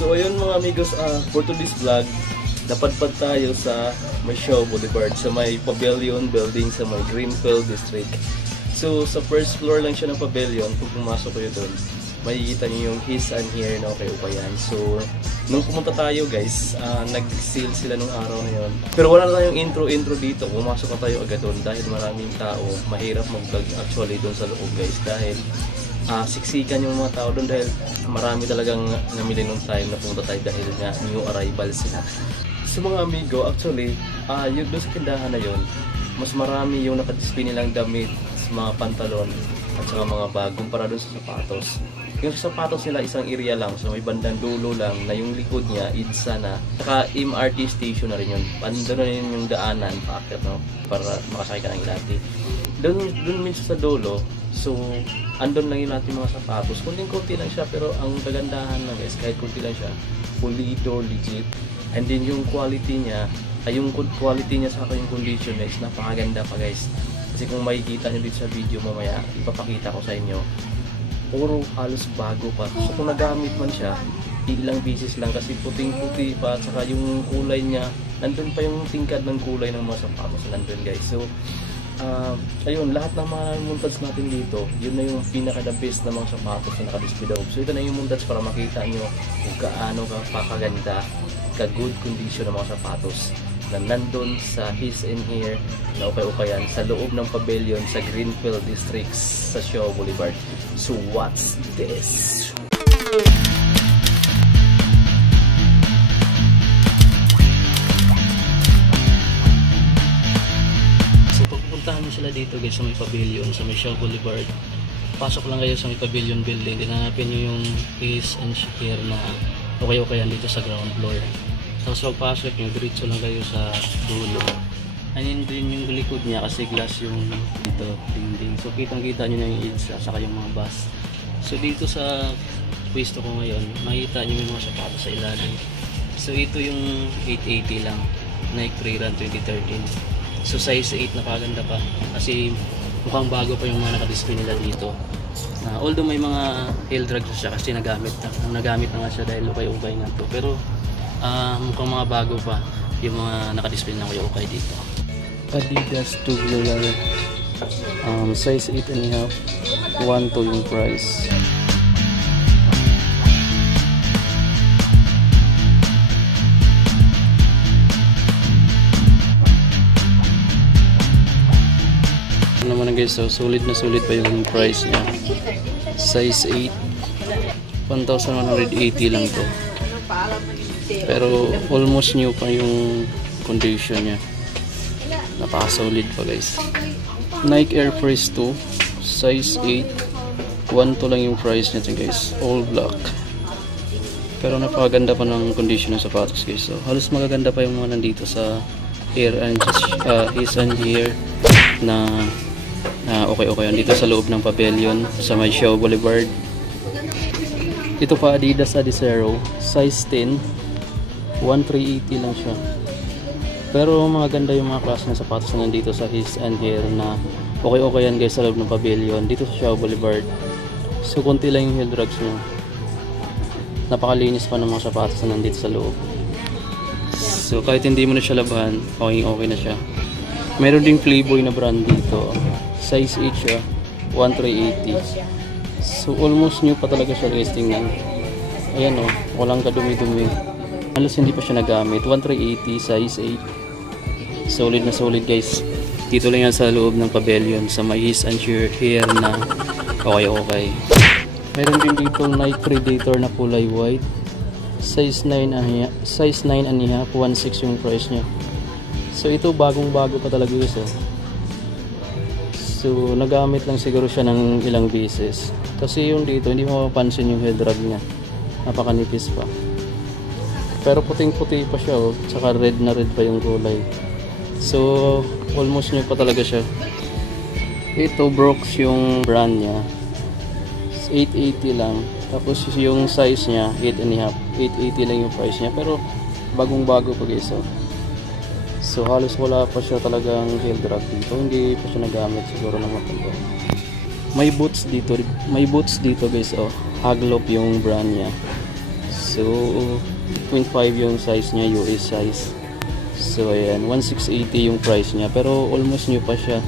So ayun mga amigos, for today's vlog, napadpad tayo sa Masyao Boulevard sa may Pavilion building sa may Greenfield District. So sa first floor lang siya ng pavilion. Kung pumasok kayo doon, makikita niyo yung His and Here na Ukay-Ukayan. So nung pumunta tayo guys, nag-sale sila nung araw na yun. Pero wala na tayong intro dito. Pumasok na tayo agad doon dahil maraming tao. Mahirap mag-vlog actually doon sa loob guys dahil siksikan yung mga tao doon dahil marami talagang namili nung time na pumunta tayo dahil nga new arrival sila. So mga amigo, actually, yun doon sa tindahan na yun, mas marami yung nakadisplay nilang damit, mga pantalon at saka mga bag kumpara doon sa sapatos. Yung sapatos nila isang area lang, so may bandang dulo lang na yung likod niya, EDSA na. Saka MRT station na rin yun. Andun na yun yung daanan, paakit, no? Para makasakay ka ng ilati. Doon minsan sa dulo, so andun lang yung natin mga sapatos. Kunting-kunti lang siya, pero ang kagandahan lang guys, kahit kunti lang siya, pulido, legit. And then yung quality niya, yung quality niya sa yung condition guys, napakaganda pa guys. Kasi kung makikita nyo dito sa video mamaya, ipapakita ko sa inyo, puro halos bago pa. So kung nagamit man siya, ilang pieces lang kasi puting-puti pa, at saka yung kulay niya, nandun pa yung tingkad ng kulay ng mga sapatos nandun guys. So ayun, lahat ng mga montage natin dito, yun na yung pinaka-the best na mga sapatos na nakadisplay daw. So ito na yung montage para makita nyo kung gaano kapakaganda, ka-good condition ng mga sapatos na nandun sa His and Here na Ukay-Ukayan sa loob ng pavilion sa Greenfield District sa Masyao Boulevard. So what's this? So pagpuntahan nyo sila dito guys sa may pavilion sa Masyao Boulevard, pasok lang kayo sa may pavilion building, dinanapin nyo yung His and Here na Ukay-Ukayan dito sa ground floor. Tapos pagpasok nyo, diretso lang kayo sa dulo. Anin din yung likod niya kasi glass yung dito, dingding. So kitang-kita nyo na yung EDSA saka yung mga bus. So dito sa pwesto ko ngayon, makita nyo yung mga sapatos sa ilalim. So ito yung 880 lang, Nike Freerun 2013. So size 8, napaganda pa. Kasi mukhang bago pa yung mga nakadisplay nila dito. Although may mga heel drags siya kasi nagamit na nga siya dahil ukay-ukay nga to. Pero mukhang mga bago pa yung mga nakadisplay ng ukay-ukay dito. Adidas tubular, size 8.5, 1.2 yung price. Ano naman guys, so solid na solid pa yung price niya. Size 8, 1,180 lang to. Pero almost new pa yung condition niya. Napaka-solid pa guys. Nike Air Force 2, size 8, 1.2 lang yung price niya guys. All black. Pero napakaganda pa ng condition ng sapatos guys. So halos magaganda pa yung mga nandito sa His and Here na Ukay-Ukayan dito sa loob ng pavilion sa Masyao Boulevard. Ito pa Adidas Adizero, size 10, 1,380 lang siya. Pero mga ganda yung mga klase ng sapatos na nandito sa His and Here na Ukay-Ukayan guys sa loob ng pavilion dito sa Masyao Boulevard. So konti lang yung heel drags nyo. Napakalinis pa ng mga sapatos na nandito sa loob. So kahit hindi mo na siya labahan, okay na siya. Meron ding Playboy na brand dito. Size 8 siya, 1,380. So almost new pa talaga siya guys, tingnan. Ayan o, walang kadumi-dumi. Halos hindi pa siya nagamit. 1,380, size 8. Solid na solid guys. Dito lang yan sa loob ng pavilion sa may His and Here na Ukay-Ukay. Meron din dito Nike Predator na kulay white. Size 9.5, 1.6 yung price niya. So ito bagong bago pa talaga guys oh. So nagamit lang siguro siya ng ilang beses. Kasi yung dito hindi mo mapapansin yung heel drag niya. Napakanipis pa. Pero puting-puti pa siya oh. Tsaka red na red pa yung kulay. So almost new pa talaga siya. Ito Brooks yung brand niya. 880 lang. Tapos yung size niya 8.5. 880 lang yung price niya. Pero bagong bago pa guys oh. So halos wala pa siya talagang heel drag dito. Hindi pa siya nagamit siguro ng matagal. May boots dito guys oh. Haglop yung brand niya. So 0.5 yung size niya, US size. So ayan, 1680 yung price niya, pero almost new pa siya.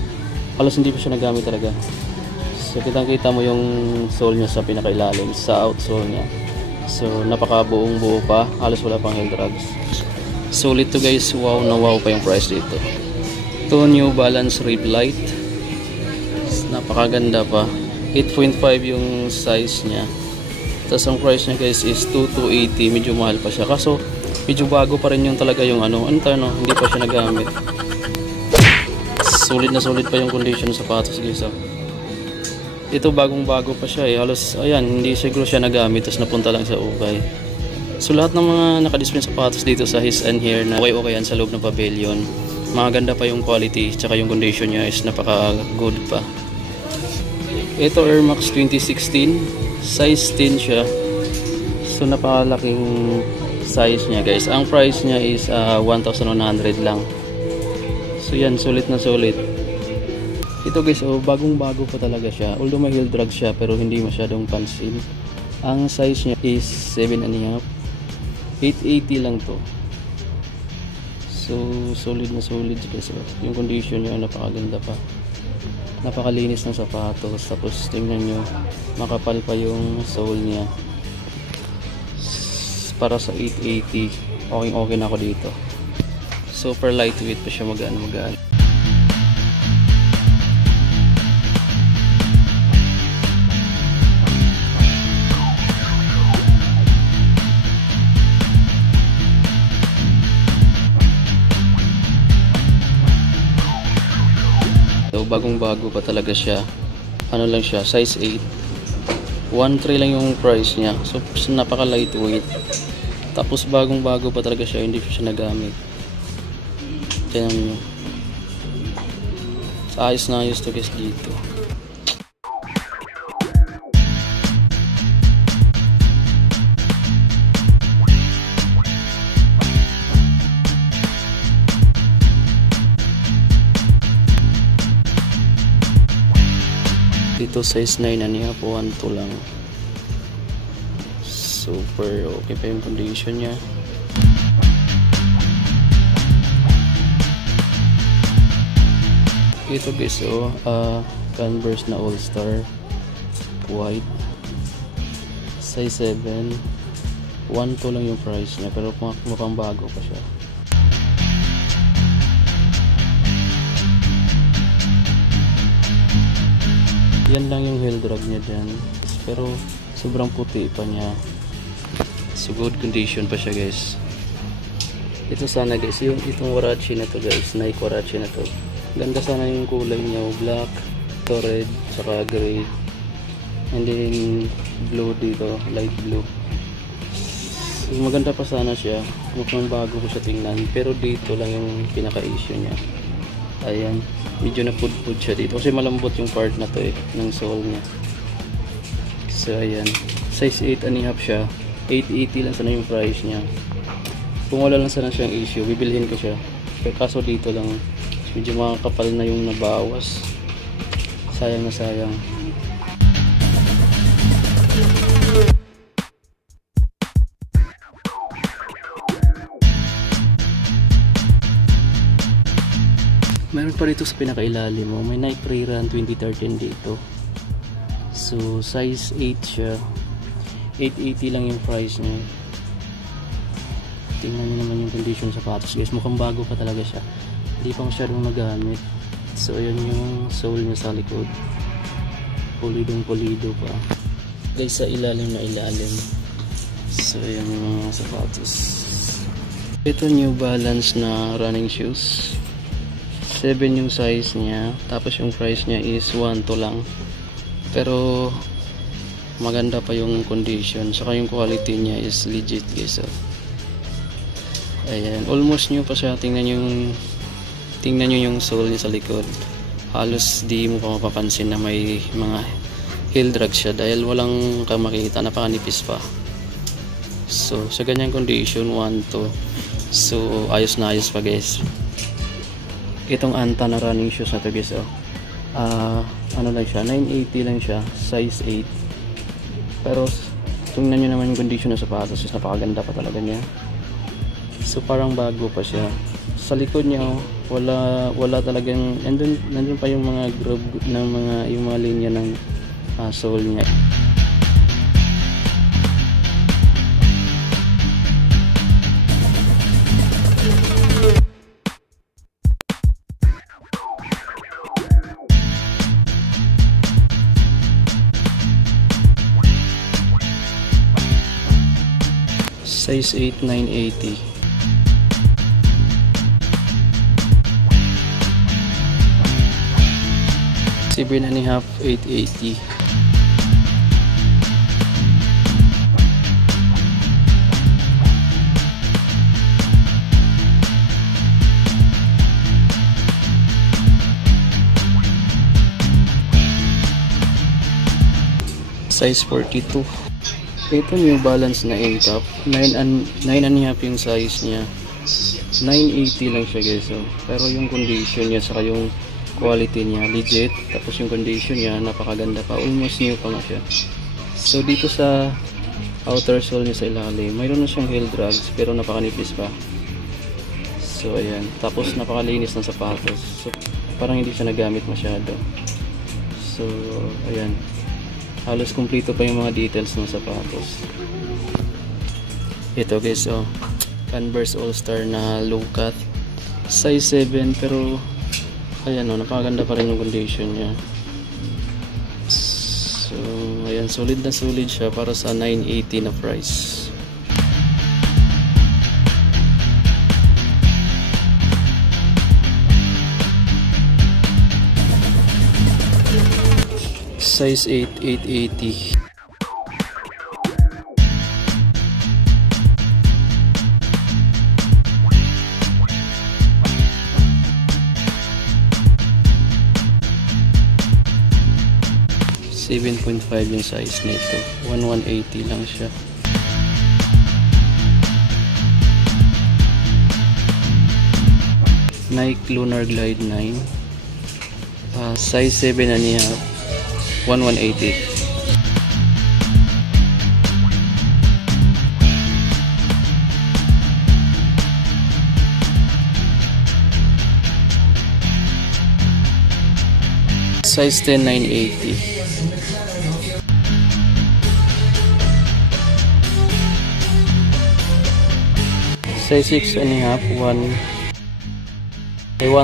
Halos hindi pa siya nagamit talaga. So kitang-kita mo yung sole niya sa pinakailalim, sa outsole niya. So napakabuong buo pa, halos wala pang heel drags. Solid to guys, wow na wow pa yung price dito. Ito New Balance Rib Light. Napakaganda pa. 8.5 yung size niya. Tapos ang price niya guys is 2280, medyo mahal pa siya. Kaso medyo bago pa rin yung talaga yung hindi pa siya nagamit. Solid na solid pa yung condition ng sapatos guys. Ito bagong bago pa siya halos ayan, hindi siguro siya nagamit tapos napunta lang sa ukay. So lahat ng mga nakadisplay sapatos dito sa His and Her na okay yan sa loob ng pavilion. Maganda pa yung quality tsaka yung condition niya is napaka good pa. Ito Air Max 2016, size 10 siya. So napakalaking size niya guys. Ang price niya is 1,100 lang. So yan, sulit na sulit. Ito guys, bagong bago pa talaga siya. Although may heel drag siya pero hindi masyadong pansin. Ang size niya is 7.5. 880 lang to. So solid na solid guys. Yung condition niya napakaganda pa. Napakalinis ng sapatos. Tapos tingnan nyo, makapal pa yung sole niya. Para sa 880, okay na ako dito. Super lightweight pa siya, magaan. So bagong bago pa talaga siya. Ano lang siya, size 8. 1.3 lang yung price niya. So napaka lightweight. Tapos bagong bago pa talaga siya, hindi siya nagamit. Tingnan nyo. Ayos na ayos to guys dito. Dito size 9.5, 1.2 lang. Super okay pa yung condition niya. Ito guys, Converse na All Star white, size 7, 1.2 lang yung price niya, pero mukhang bago pa siya. Yan lang yung heel drag niya dyan, pero sobrang puti pa niya. So good condition pa siya guys. Ito sana guys, itong Warachi na to guys, Nike Warachi na to. Ganda sana yung kulay niya, black, to red, saka gray. And then blue dito, light blue. So maganda pa sana siya. Mukhang bago ko siya tingnan, pero dito lang yung pinaka-issue niya. Ayan, medyo napudpud siya dito kasi malambot yung part na to ng sole niya. So ayan, size 8.5 siya. 880 lang sana yung price niya. Kung wala lang sana siyang issue, bibilhin ko siya. Pero kaso dito lang, medyo makakapal na yung nabawas. Sayang na sayang. Meron pa dito sa pinakailalim mo, may Nike Pre-Run 2013 dito. So size 8 siya. 880 lang yung price niya. Tingnan nyo naman yung condition sa sapatos guys, mukhang bago pa talaga siya, hindi pa masyadong nagamit. So ayan yung sole niya sa likod, pulidong pulido pa guys sa ilalim na ilalim. So ayan yung mga sapatos. Ito New Balance na running shoes, 7 yung size niya, tapos yung price niya is 1.2 lang, pero maganda pa yung condition, saka yung quality niya is legit guys. Ayan, almost new pa siya. Tingnan nyo yung sole niya sa likod. Halos di mo pa mapapansin na may mga heel drag siya dahil walang makikita, napakanipis pa. So sa ganyang condition, 1.2. So ayos na ayos pa guys. Itong Anta na running shoes na to guys, ano lang siya, 980 lang siya, size 8. Pero tingnan nyo naman yung condition ng sapatos, napakaganda pa talaga niya. So parang bago pa siya. Sa likod niya wala talagang nandun pa yung mga groove ng yung mga linya ng sole niya. Size 8, 980. Seven and a half, 880. Size 42. Ito New Balance na Incap, 9 and a half yung size niya. 980 lang siya guys. So, pero yung condition niya saka yung quality niya legit, tapos yung condition niya napakaganda pa, almost new pa nga siya. So dito sa outer sole niya sa ilalim, mayroon na siyang heel drags pero napakanipis pa. So ayan, tapos napakalinis ng sapatos. So parang hindi siya nagamit masyado. So ayan, halos kumpleto pa yung mga details ng sapatos. Ito guys, oh, Converse All Star na low cut, size 7, pero ayan, oh, napakaganda pa rin yung condition niya. So ayan, solid na solid siya para sa 980 na price. Size 8, 880. .5 yung size nito. 1180 lang siya. Nike Lunar Glide 9. Size 7 and a half. 1180. Size 10, 980. Size 6 and a half, 1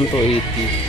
to 80.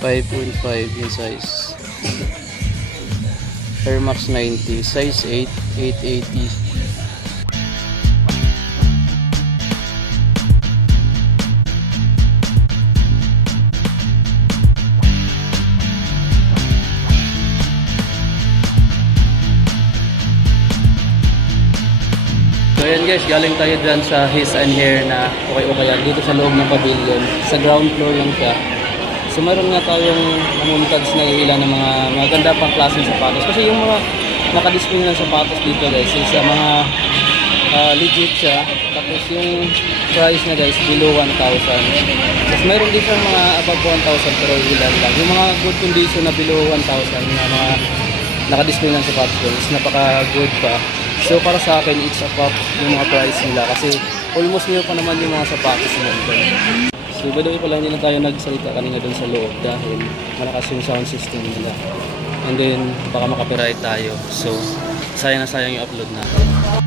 5.5 yung size. Air Max 90, size 8, 880. So ayan guys, galing tayo dyan sa His and Hair na okay-okayan dito sa loob ng pavilion. Sa ground floor lang siya. So mayroon nga tayong namuntads na ilan ng mga maganda pang klaseng sapatos. Kasi yung mga nakadisplay ng sapatos dito guys is mga legit siya. Tapos yung price na guys below 1,000. Tapos mayroon din siyang mga above 1,000 pero ilan lang. Yung mga good condition na below 1,000 na mga nakadisplay ng sapatos guys, napaka good pa. So para sa akin, it's up yung mga price nila kasi almost new pa naman yung mga sapatos nila. So by the way pala, hindi na tayo nagsalita kanina dun sa loob dahil malakas yung sound system nila. And then baka makapiright tayo. So sayang na sayang yung upload natin.